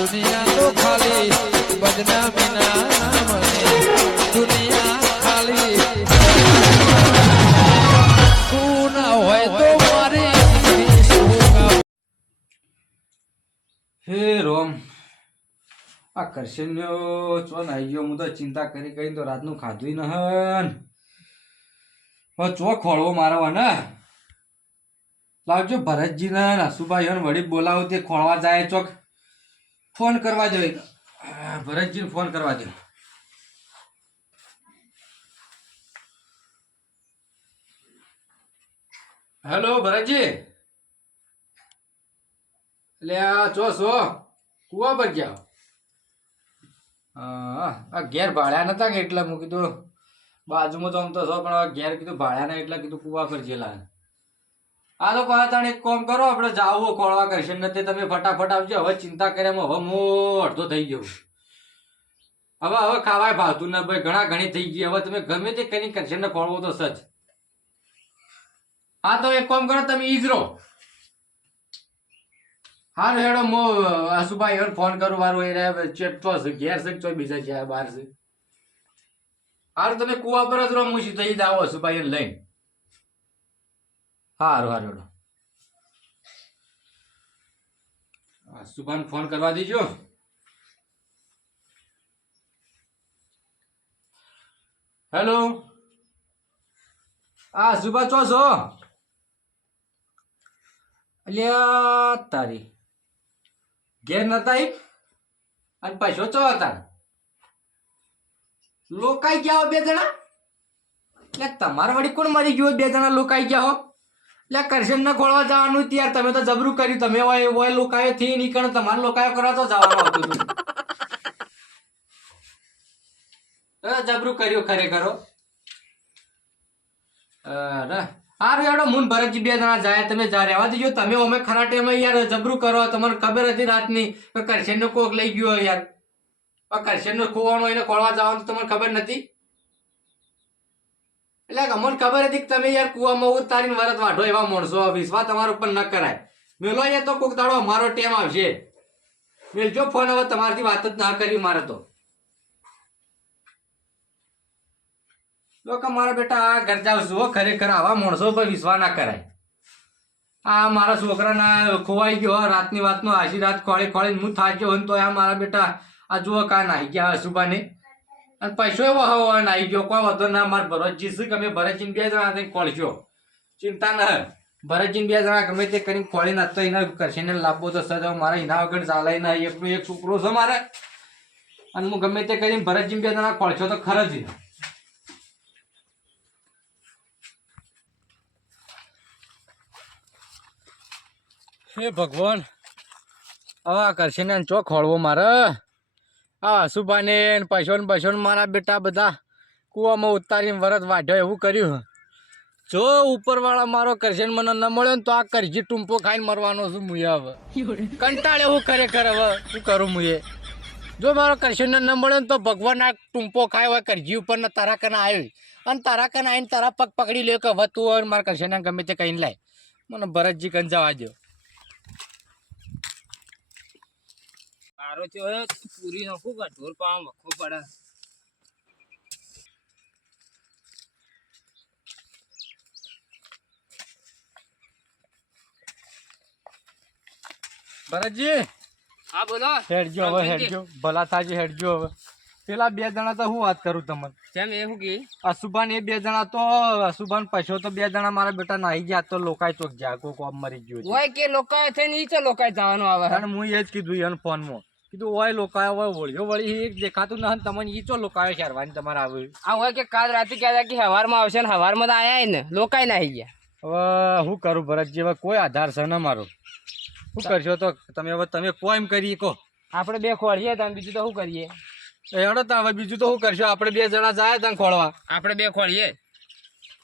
દુનિયા તો ખાલી બદનામી ના મને દુનિયા ખાલી તું ના હોય તો મારી હે રોમ આ કરશન્યો ચો નાઈ ગયો હું તો ચિંતા કરી કરી તો રાતનું ખાધું નહન ચો ખોળવો મારવા ને લાવજો ભરતજી ને નસુભાઈ વળી બોલાવો તે ખોળવા જાય ચોક ફોન કરવા જોઈએ ભરતજી ફોન કરવા દો હેલો ભરતજી એટલે આ ચો કુવા પર જાઓ આ ઘેર ભાડ્યા નતા કે એટલે હું કીધું બાજુમાં તો આમ તો છો પણ ઘેર કીધું ભાડ્યા ને એટલે કીધું કુવા પર જેલા આ તો પાછા એક કામ કરો આપણે જાવું ખોળવા કરશે નથી તમે ફટાફટ આવજો હવે ચિંતા કરે હવે હું અડધો થઈ ગયો હવે ખાવાય ભાવતું ના ભાઈ ઘણી થઈ ગઈ હવે તમે ગમે તે કરી કરશે ને ખોળવો તો સજ હા તો એક કામ કરો તમે ઈજરો હા હેડો મો આસુભાઈ ફોન કરું મારું એ ચેટતો છે ઘેર છે ચોય બીજા છે બહાર છે હારું તમે કુવા પર જ રહો હું થઈ જાવ આસુભાઈ લઈને હારું હેડો આસુભાઈ ફોન કરવા દીજો હેલો આસુભા ચો છો અલ્યા તારી ઘેર નતા અને પૈસો ચો હતા લોકાઈ ગયા હો બે જણા એટલે તમારા વળી કોણ મરી ગયો બે જણા લોકાઈ ગયા હો એટલે કરશન ને ખોળવા જવાનું ત્યાર તમે તો જબરું કર્યું તમે હોય લોકાયો થી નીકળ તમારે લોકાયો કરવા તો જવાનું હતું જબરું કર્યું ખરેખરો હારું યાડો મુન ભરતજી બે જણા જાય તમે રહેવા દીજો તમે અમે ખરા ટાઈમે યાર જબરું કરો તમને ખબર હતી રાતની કરશન નો કોક લઈ ગયો યાર કરશન નો ખોવાનો એને ખોળવા જવાનું તમને ખબર નથી એટલે અમને ખબર હતી કે તમે યાર કુવામાં ઉતારીને વરત વાઢો એવા માણસો વિશ્વાસ તમારા ઉપર ન કરાય મેલો યાર તો કોક દાડો અમારો ટાઈમ આવશે મેલજો ફોન હવે તમારાથી વાત જ ના કરી મારે તો લોકો મારા બેટા આ ઘર જાવ છું ખરેખર આવા માણસો પર વિશ્વાસ ના કરાય આ મારા છોકરાના ખોવાઈ ગયો રાતની વાતનો આશી રાત ખોળી ખોળીને હું થાક્યો હોય તો આ મારા બેટા આ જુઓ કા નાહી ગયા હસુબાને અને પૈસો એવો હવે નાહી ગયો કોઈ વધો ના મારે ભરતજી શું ગમે ભરતજીને બે જણા થઈને ખોળશો ચિંતા ન ભરતજીને બે જણા ગમે તે કરીને ખોળી નાખતો એના કરશે ને લાભો તો સજાવ મારે એના વગર ચાલે ના એકનું એક છોકરો છે મારે અને હું ગમે તે કરીને ભરતજીને બે જણા ખોળશો તો ખર જ હે ભગવાન હવે કરશે ને ચો ખોળવો મારે આ હસુભાને પૈસો મારા બેટા બધા કૂવામાં ઉતારીને વરત વાઢ્યો એવું કર્યું જો ઉપરવાળા મારો કરશે મને ન મળ્યો ને તો આ કરજી ટૂંપો ખાઈને મરવાનો છું મુએ હવે કંટાળે હું ખરેખર હવે શું કરું મુએ જો મારો કરશન ન મળ્યો ને તો ભગવાન આ ટૂંપો ખાય હોય કરજી ઉપર ને તારા કને આવ્યો અને તારા કને આવીને તારા પગ પકડી લે કે હવે તું મારા કરશન ગમે તે કહીને લાય મને ભરતજી કન જવા દો તારો છે પૂરી નાખું કે ઢોર પાવા વખો પડે ભરતજી હા બોલો હેડજો હવે હેડજો ભલા થાજી હેડજો હવે પેલા બે જણા તો હું વાત કરું તમને કેમ એવું કે અશુભાન એ બે જણા તો અશુભાન પૈસો તો બે જણા મારા બેટા નાહી ગયા તો લોકાય ચોક ગયા કોઈ કોમ મરી ગયું હોય કે લોકા થઈને ઈ તો લોકા જવાનું આવે અને હું એ જ કીધું એને ફોનમાં કીધું હોય લોકાયો હોય વળ્યો વળી એક દેખાતું ન તમને ઈ ચો લોકાયો શેરવાની તમારે આવે આ હોય કે કાલ રાતે કહેતા કે હવારમાં આવશે ને હવારમાં તો આયા ને લોકાય નાહી ગયા હવે હું કરું ભરતજી હવે કોઈ આધાર છે ને મારો શું કરશો તો તમે હવે તમે કોઈ એમ કરી કહો આપણે બે ખોળીએ તમે બીજું તો શું કરીએ હેડો તાણ હવે બીજું તો શું કરશો આપણે બે જણા જાય ત્યાં ખોળવા આપણે બે ખોળીએ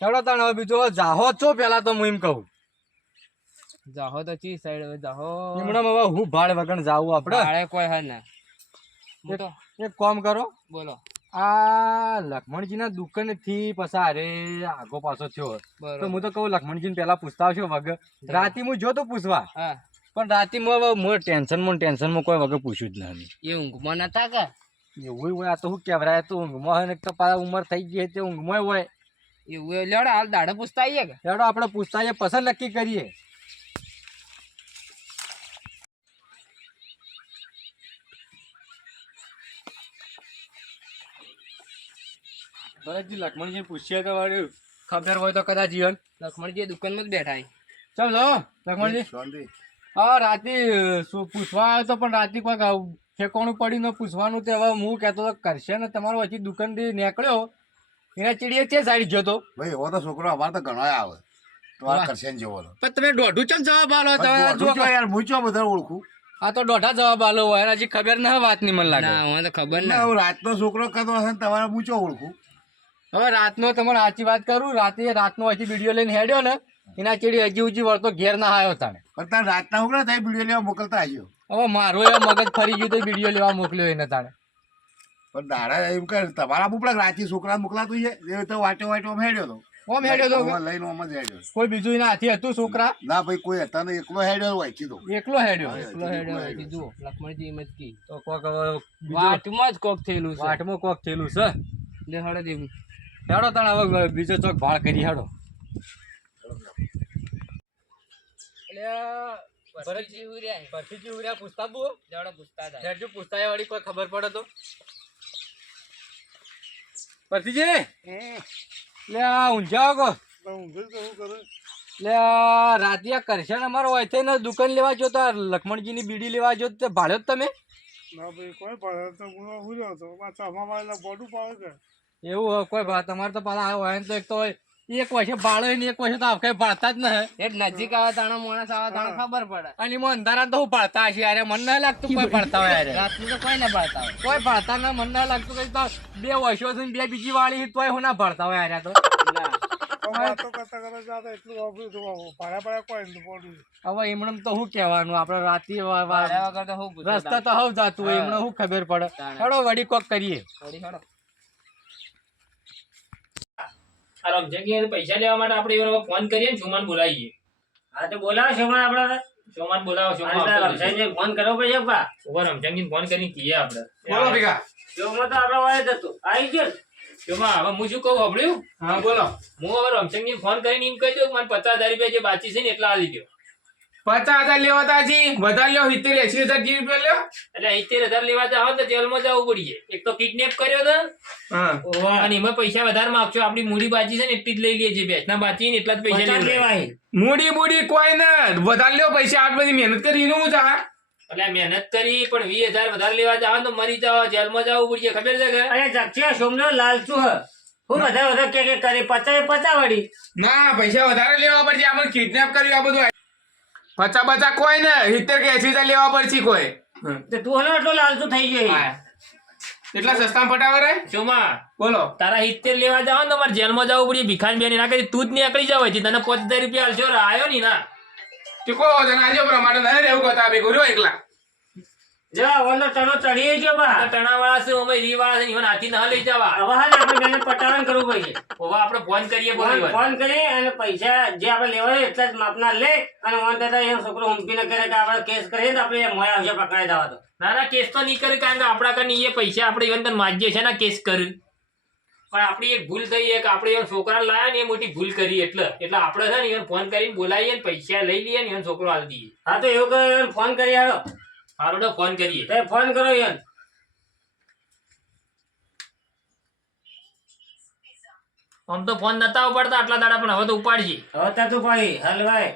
હેડો તાણ હવે બીજું જાહો છો પેલા તો હું એમ કહું જાહો તો ચી સાઈડ હવે જાહો હમણાં હવે હું ભાડે વગર જાવું આપણે ભાડે કોઈ હે ના એક કામ કરો બોલો આ લક્ષ્મણજીના દુકાનેથી પછી અરે આગો પાછો થયો તો હું તો કહું લક્ષ્મણજીને પેલા પૂછતા આવશો વગર રાતે હું જો તો પૂછવા હા પણ રાતીમાં હવે ટેન્શનમાં કોઈ વગર પૂછ્યું જ નહીં. એ ઊંઘમાં નતા કે એવું હોય. આ તો શું કહેવાય, તો ઊંઘમાં હોય ને તો પાછા ઉંમર થઈ ગઈ તે ઊંઘમાં હોય. એવું એ લેવડે હાલ દાડે પૂછતા આવીએ કે હેડો આપણે પૂછતા આવીએ, પસંદ નક્કી કરીએ. ભરતજી લક્ષ્મણજી પૂછીએ તો વળી ખબર હોય તો કદાચ જીવન. લક્ષ્મણજી દુકાનમાં જ બેઠા ચાલ જો લક્ષ્મણજી. હા રાતે પૂછવા આવ્યો તો પણ રાતે કોઈ ઠેકાણું પડ્યું ને પૂછવાનું તે હવે હું કહેતો તો કરશે ને તમારો હજી દુકાનથી નીકળ્યો એના ચીડીએ છે સાઈડ ગયો તો. ભાઈ એવો તો છોકરો અમારે તો ઘણો આવે તમારે કરશે ને જેવો તો. પણ તમે દોઢું ચમ જવાબ આલો તમે જો યાર હું ચો બધા ઓળખું. આ તો દોઢા જવાબ આલો હોય હજી ખબર ના વાત ની મને લાગે. ના મને તો ખબર ના ના હું રાતનો છોકરો કરતો હશે ને તમારે હું ચો ઓળખું. હવે રાતનો તમારે સાચી વાત કરું, રાતનો હજી વિડીયો લઈને હેડ્યો ને એના ચીડી હજી ઉજી વળતો ઘેર ના આવ્યો તાણે. પણ તાર રાતના છોકરા થાય વિડીયો લેવા મોકલતા આવ્યો. હવે મારો એ મગજ ફરી ગયું તો વિડીયો લેવા મોકલ્યો એને તાણે. પણ દાડા એમ કર તમારા બુપડા રાતે છોકરા મોકલાતું છે એ તો વાટો હેડ્યો તો. ઓમ હેડ્યો તો લઈને ઓમ જ હેડ્યો. કોઈ બીજું એના હાથી હતું છોકરા? ના ભાઈ કોઈ હતા ને એકલો હેડ્યો હોય કીધું. એકલો હેડ્યો. એકલો હેડ્યો હોય કીધું લક્ષ્મણજી એમ જ કી તો કોક હવે વાટમાં જ કોક થયેલું છે. વાટમાં કોક થયેલું છે. લે હળે દેવું હેડો તાણે હવે બીજો ચોક ભાળ કરી હેડો. ભરતજી ઉર્યા પરથી ઉર્યા પૂછતા બુ લેવડે પૂછતા હતા હેડજો પૂછતા વળી કોઈ ખબર પડે તો. પરથીજી લે આ ઊંઝા કો લે રાતે કરશે ને અમારો હોય થઈને દુકાન લેવા જો તો લક્ષ્મણજી ની બીડી લેવા જો તો ભાડ્યો તમે? ના ભાઈ કોઈ ભાડે તો હું ભૂલ્યો હતો પાછા અમારે બોડું પાવે કે એવું હોય કોઈ ભાઈ તમારે તો પાછા હોય ને તો એક તો એક વર્ષે ભાડો ને એક વર્ષે તો કઈ ભાડતા જ નહીં. એ નજીક આવે તાણા માણસ આવે તાણા ખબર પડે. અને એમાં અંધારા તો હું ભાડતા હશે યાર, મને ના લાગતું કોઈ ભાડતા હોય યાર. રાતનું તો કોઈ ના પાડતા હોય. કોઈ ભાડતા ના મને ના લાગતું કઈ તો 2 વર્ષો થી 2 બીજી વાળી તોય હું ના ભાડતા હોય યાર. તો વાતો કરતા કરતા જતા એટલું વાપર્યું હતું ભાડા કોઈ નથી બોડું. હવે એમણે તો શું કહેવાનું આપણે રાતે ભાડા વગર તો હું પૂછું રસ્તા તો હવ જાતું હોય એમને શું ખબર પડે. હેડો વડી કોક કરીએ. થોડી હળો આ રમજંગી પૈસા લેવા માટે આપણે એનો ફોન કરીએ ને સુમન બોલાવીએ. હા તો બોલાવો સોમન આપણે સોમન બોલાવો રમસાઈને ફોન કરવો પડશે પા ઉપર રમજંગી ફોન કરીને કહીએ આપણે. બોલો ભેગા. સોમન તો આપણા વાળે જ હતું આવી ગયો ને. શોમાં હવે હું શું કહું સાંભળ્યું? હા બોલો. હું હવે રમજંગી ફોન કરીને એમ કહી દઉં કે મને 50,000 રૂપિયા જે બાકી છે ને એટલા આલી દો. 50,000 લેવા તા જી વધારે લ્યો 70-80,000 રૂપિયા લ્યો. એટલે 70,000 લેવા જાવ તો જેલમાં જવું પડીએ. એક તો કિડનેપ કર્યો તો હા અને એમાં પૈસા વધારે માંગશો. આપડી મૂડી બાજી છે ને એટલી જ લઈ લેજે. બેસના બાજી ને એટલા જ પૈસા પચાસ લેવાય. મૂડી બુડી કોઈ ના વધારે લ્યો પૈસા આટ બધી મહેનત કરી એનું હું જા એટલે મહેનત કરી પણ 20,000 વધારે લેવા જાવ તો મરી જાવ, જેલમાં જવું પડશે. ખબર છે કે અરે જક્ષિયા સોમનો લાલચુ હ હું વધારે કે કરી 50 વળી ના પૈસા વધારે લેવા પડશે. આપણે કિડનેપ કર્યું આ બધું 50 કોઈ ને 70 કે 80,000 લેવા પડશે કોઈ. તો તું હલો એટલો લાલચુ થઈ ગયો હા એટલા સસ્તા ફટાવા રે શોમાં બોલો. તારા 70 લેવા જાવ ને તમારે જેલમાં જવું પડશે. ભિખાન બેન ના કરી તું જ નીકળી જાવ તને 50,000 રૂપિયા આલશો. આવ્યો ની ના કે કો જણ આજે પ્રમાણે નહીં રહેવું કતા બે ગુરુ એકલા જા ઓલો ટણો ચડી ગયો બા ટણા વાળા છે અમે રી વાળા છે ઈવન હાથી ના લઈ જવા. હવે હા ને આપણે બેને પટાવન કરવું પડશે. હવે આપણે ફોન કરીએ બોલી ફોન કરી અને પૈસા જે આપણે લેવા હોય એટલા જ માપના લે અને વાન દાદા એ છોકરો હુમકી ન કરે કે આપણે કેસ કરીએ તો આપણે મોયા આવશે પકડાઈ દેવા તો. ના ના કેસ તો નહીં કરે કારણ કે આપણા કને એ પૈસા આપણે ઈવન તને માજીએ છે ને કેસ કર્યું. પણ આપણી એક ભૂલ થઈ કે આપણે એવા છોકરા લાયા ને એ મોટી ભૂલ કરી. એટલે આપણે છે ને ઈવન ફોન કરીને બોલાવીએ ને પૈસા લઈ લઈએ ને ઈવન છોકરો આલી દઈએ. હા તો એવું કરે ફોન કરી હાલો હારો ફોન કરીએ. તે ફોન કરો યાર. આમ તો ફોન નતા ઉપાડતા આટલા દાડા પણ હવે તો ઉપાડજે. હવે તા તું ભાઈ હલવાય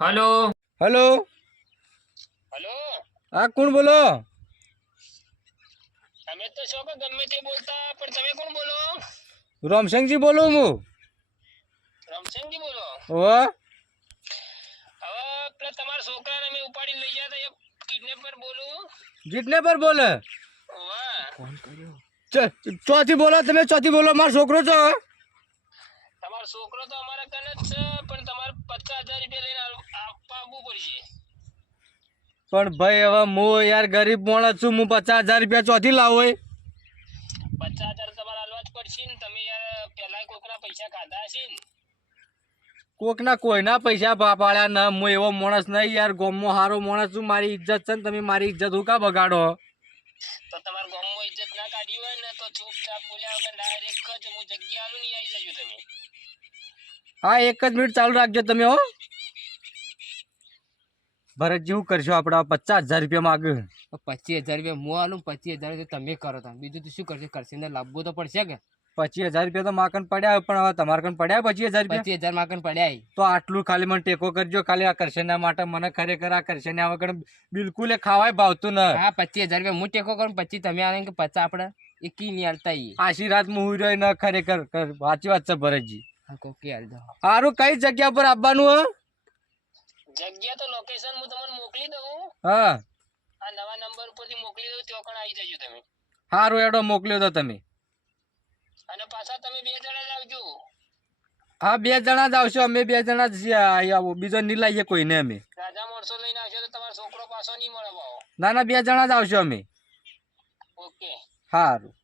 હલો હેલો. હલો હા કોણ બોલો? તમે તો છો કે ગમે તે બોલતા પણ તમે કોણ બોલો? રામસિંહજી બોલું હું. રમસંગજી બોલો. ઓહ હવે પેલા તમારા છોકરાને મેં ઉપાડી લઈ ગયા હતા એ કિડનેપર બોલું. કિડનેપર બોલે? વાહ ચોથી બોલો તમે, ચોથી બોલો. મારો છોકરો છો? તમારો છોકરો તો અમારા કને જ છે પણ તમારે 50,000 રૂપિયા લઈને આપવા આવવું પડશે. પણ ભાઈ હવે હું યાર ગરીબ માણસ છું, હું 50,000 રૂપિયા ચોથી લાવો? 50,000 તમારે આલવા જ પડશે ને. તમે યાર પેલા કોકના પૈસા ખાધા હશે ને. કોકના કોઈના પૈસા પાડ્યા ના હું એવો માણસ નહીં યાર ગોમમાં હારો માણસ છું મારી ઇજ્જત છે ને તમે મારી ઇજ્જત હું કા બગાડો તો તમારા ગામમાં ઇજ્જત ના કાઢી હોય ને તો ચૂપચાપ બોલ્યા વગર ડાયરેક્ટ જ હું જગ્યા આલું ને આવી જજો તમે. હા 1 જ મિનિટ ચાલુ રાખજો તમે હો ભરતજી શું કરશો આપડા 50,000 રૂપિયા માંગે 25,000 રૂપિયા હું આલું 25,000 તમે કરો તમે બીજું તો શું કરશે કરશે લાવવું તો પડશે કે 25,000 રૂપિયા તો માકન પડ્યા પણ હવે તમારે કન પડ્યા 25,000 રૂપિયા 25,000 માકન પડ્યા તો આટલું ખાલી મને ટેકો કરજો ખાલી આ કરશનના માટે મને ખરેખર આ કરશનના વગર બિલકુલ એ ખાવાય ભાવતું ન હા 25,000 રૂપિયા હું ટેકો કરું 25 તમે આલે કે 50 આપણે એકી નહીં હાલતા ઈ આશી રાત હું હુઈ રહ્યો ન ખરેખર સાચી વાત છે ભરતજી હા કોકે હાલ દો સારું કઈ જગ્યા પર આવવાનું હે જગ્યા તો લોકેશન હું તમને મોકલી દઉં હા આ નવા નંબર ઉપરથી મોકલી દઉં ત્યાં પણ આવી જજો તમે. સારું એડો મોકલ્યો તો તમે અને પાછા તમે 2 જણા જ આવજો. હા 2 જણા જ આવશો અમે 2 જણા જ આવો બીજો નહીં લાવીએ કોઈને અમે રાજા માણસો લઈને આવશો તો તમારો છોકરો પાછો નહીં મળે ભાવ. ના ના 2 જણા જ આવશો અમે ઓકે. સારું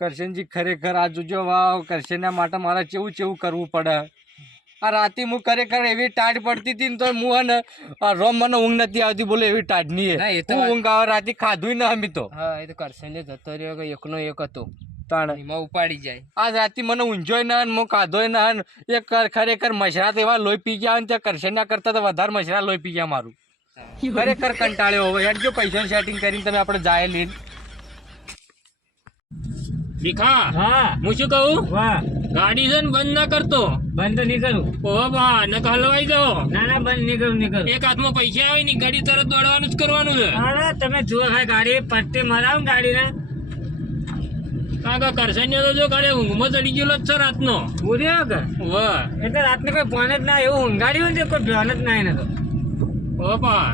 કરશનજી ખરેખર આ જોજો વાવ કરશનના માટે મારે કેવું કેવું કરવું પડે આ રાતે હું ખરેખર એવી ટાઢ પડતી હતી ને તો હું હે ને રોમ મને ઊંઘ નથી આવતી બોલે એવી ટાઢ નહીં ના, એ તો હું ઊંઘ આવે રાતે ખાધું ના અમે તો હા એ તો કરશે ને જતો રહ્યો કે એકનો એક હતો તાણ એમાં ઉપાડી જાય આજ રાતે મને ઊંઝોય ના હું ખાધોય ના એ ખરેખર મશરા તો એવા લોહી પી ગયા ને ત્યાં કરશનના કરતા તો વધારે મશરા લોહી પી ગયા મારું ખરેખર કંટાળ્યો હવે હેડ જો પૈસાનું સેટિંગ કરીને તમે આપણે જાય લઈને ભીખા હા હું શું કહું વાહ ગાડી છે ને બંધ ના કરતો બંધ તો નહીં કરું ઓ બા ન હલવાઈ જાઓ. ના ના બંધ નહીં કરું નહીં કરું એક હાથમાં પૈસા આવે ને ગાડી તરત દોડવાનું જ કરવાનું છે. અરે તમે જુઓ ભાઈ ગાડી પટ્ટી મરાવ ગાડીને કાકા કરશન તો જો ગાડી ઊંઘમાં ચડી ગયેલો જ છે રાતનો. બોલ્યો કે વાહ એટલે રાતને કોઈ ફોન જ ના એવું ઊંઘાડી હોય ને કોઈ ધ્યાન જ ના એને તો ઓ બા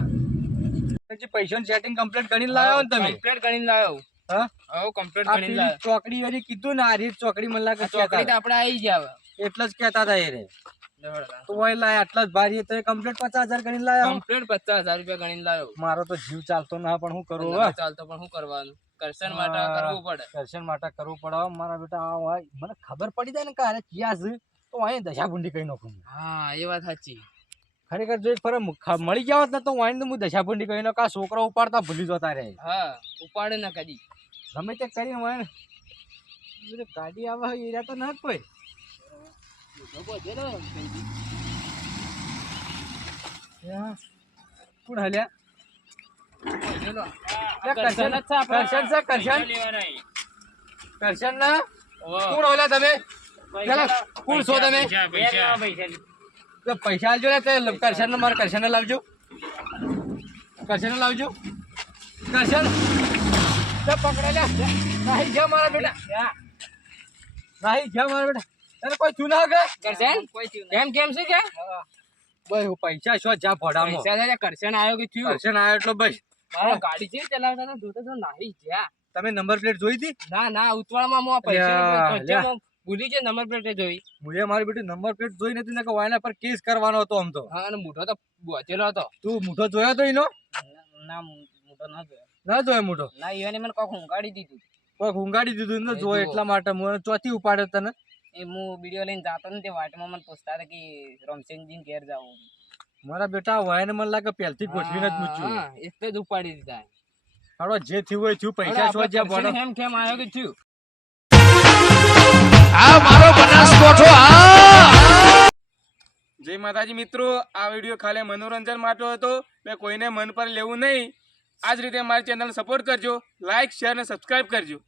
પછી પૈસાનું સેટિંગ કમ્પ્લીટ કરીને લાવ્યો ને તમે કમ્પ્લીટ કરીને લાવ્યો હા હા કમ્પ્લીટ આ કરીને પેલી લાવ્યો ચોકડી વાળી કીધું ને આ રીત ચોકડી મને લાગે ચોકડી તો આપણે આવી જાવ એટલે જ કહેતા હતા એ રે તો ઓય લાય આટલા જ ભારી તો કમ્પ્લીટ 50,000 ગણીને લાયો કમ્પ્લીટ 50,000 રૂપિયા ગણીને લાવ્યો મારો તો જીવ ચાલતો ના પણ શું કરું ના ચાલતો પણ શું કરવાનું કરશન માટે કરવું પડે દર્શન માટે કરવું પડે હવે મારા બેટા આ હોય મને ખબર પડી જાય ને કે અરે ક્યાં છે તો અહીં દશાભુંડી કહી નાખું હા એ વાત સાચી ખરેખર જો એક ફરે મળી ગયા હોત ને તો વાઈન હું દશાભુંડી કહી નાખું આ છોકરા ઉપાડતા ભૂલી જતા રહે હા ઉપાડે ના કદી ગમે તે કરીને હોય ને ગાડી આવે એ તો ના જ કોઈ કોણ હલ્યા કરશન ના કોણ ઓલા તમે કોણ છો તમે પૈસા આલજો ને કરશન ને મારે કરશન ને લાવજો કરશન ને લાવજો કરશન પકડેલા નહીં ગયા મારા બેટા નહીં ગયા મારા બેટા તને કોઈ ચૂના કે કરશન કેમ કેમ છે કે ભાઈ હું પૈસા શો જા ભડામાં પૈસા છે કરશન આવ્યો કે થયું કરશન આવ્યો એટલે બસ મારા ગાડી છે ચલાવતા હતા જોતા તો નાહી ગયા તમે નંબર પ્લેટ જોઈ હતી ના ના ઉતવાળમાં હું આ પૈસા લ્યા. પૈસામાં ભૂલી છે નંબર પ્લેટ જોઈ મુએ મારી બેટી નંબર પ્લેટ જોઈ નથી ને કે વાયના પર કેસ કરવાનો હતો આમ તો હા અને મોઢો તો બોચેલો હતો તું મુઠો જોયો તો એનો ના મોઢો ના જોયો ના જોયો મુઠો ના ઈવાને મને કોક ઊંઘાડી દીધું કોઈ ઊંઘાડી દીધું ને એ જોયો જુઓ. એટલા માટે હું ચોથી ઉપાડ્યો તને એ હું વિડીયો લઈને જાતો ને તે વાટમાં મને પૂછતા હતા કે રમશેનજી ઘેર જાવું મારા બેટા વાયને મને લાગે પહેલથી ગોઠવીને જ મૂચ્યું હા એટલે જ ઉપાડી દીધા હાડો જે થયું હોય થયું પૈસા શો જ્યાં ભણો કેમ કેમ આવ્યો કે થયું જય માતાજી મિત્રો આ વિડીયો ખાલી મનોરંજન માટે હતો મેં કોઈને મન પર લેવું નહીં આ જ રીતે મારી ચેનલ સપોર્ટ કરજો લાઈક શેર અને સબસ્ક્રાઈબ કરજો